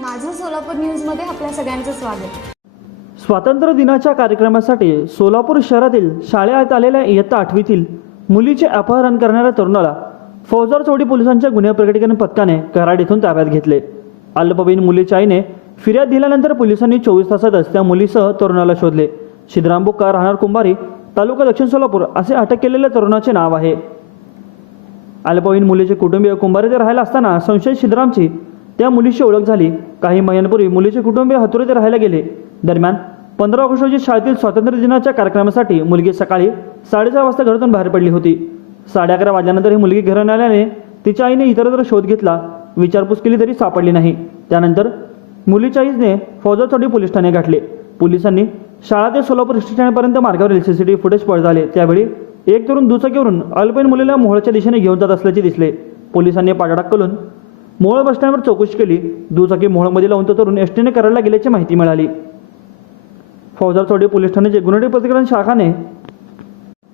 माझं सोलापूर न्यूजमध्ये आपल्या सगळ्यांचं स्वागत. स्वातंत्र्य दिनाच्या कार्यक्रमासाठी सोलापूर शहरातील शाळेत आलेल्या इयत्ता आठवीतील मुलीचे अपहरण करणाऱ्या तरुणाला फौजदार चौडी पोलिसांच्या गुन्हे प्रकटीकरण पथकाने कराड येथून ताब्यात घेतले. अल्पवयीन मुलीच्या आईने फिर्याद दिल्यानंतर पोलिसांनी चोवीस तासातच त्या मुलीसह तरुणाला शोधले. सिद्धराम बुक्का राहणार कुंभारी तालुका दक्षिण सोलापूर असे अटक केलेल्या तरुणाचे नाव आहे. अल्पवयीन मुलीचे कुटुंबीय कुंभार राहायला असताना संशयित सिद्धरामची त्या मुलीशी ओळख झाली. काही महिन्यांपूर्वी मुलीचे कुटुंबीय हतुरे राहायला गेले. दरम्यान पंधरा ऑगस्ट रोजी शाळेतील स्वातंत्र्य दिनाच्या कार्यक्रमासाठी मुलगी सकाळी साडेसहा वाजता घरातून बाहेर पडली होती. साडे अकरा वाजल्यानंतर ही मुलगी घरून आल्याने तिच्या आईने इतरत्र शोध घेतला. विचारपूस केली तरी सापडली नाही. त्यानंतर मुलीच्या आईने फौजा पोलीस ठाणे गाठले पोलिसांनी शाळा ते सोलापूर स्टेशनपर्यंत मार्गावरील सीसीटीव्ही फुटेज पडझाले त्यावेळी एक तरुण दुचाकीवरून अल्पवयीन मुलीला मोहळच्या दिशेने घेऊन जात असल्याचे दिसले. पोलिसांनी पाडाडाक करून मोहोळ बसस्टँडवर चौकशी केली. दुचाकी मोहोळमध्ये लावून तो तरुण एसटीने करायला गेल्याची माहिती मिळाली. फौजदार चौडे पोलीस ठाण्याचे गुन्हे प्रतिकरण शाखाने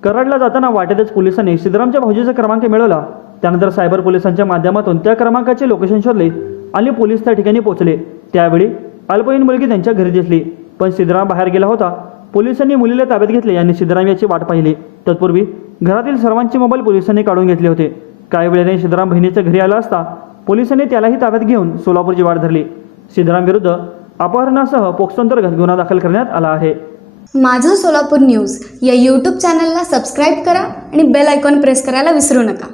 कराडला जाताना वाटेतच पोलिसांनी सिद्धरामच्या भाऊजीचा क्रमांक मिळवला. त्यानंतर सायबर पोलिसांच्या माध्यमातून त्या क्रमांकाचे लोकेशन शोधले आणि पोलीस त्या ठिकाणी पोहोचले. त्यावेळी अल्पवयीन मुलगी त्यांच्या घरी दिसली. पण सिद्धराम बाहेर गेला होता. पोलिसांनी मुलीला ताब्यात घेतले आणि सिद्धराम याची वाट पाहिली. तत्पूर्वी घरातील सर्वांचे मोबाईल पोलिसांनी काढून घेतले होते. काही वेळाने सिद्धराम बहिणीच्या घरी आला असता पोलिसांनी त्यालाही ताब्यात घेऊन सोलापूरची वाट धरली. सिद्धराम विरुद्ध अपहरणासह पोक्सोंतर्गत गुन्हा दाखल करण्यात आला आहे. माझं सोलापूर न्यूज या यूट्यूब चॅनलला सबस्क्राईब करा आणि बेल आयकॉन प्रेस करायला विसरू नका.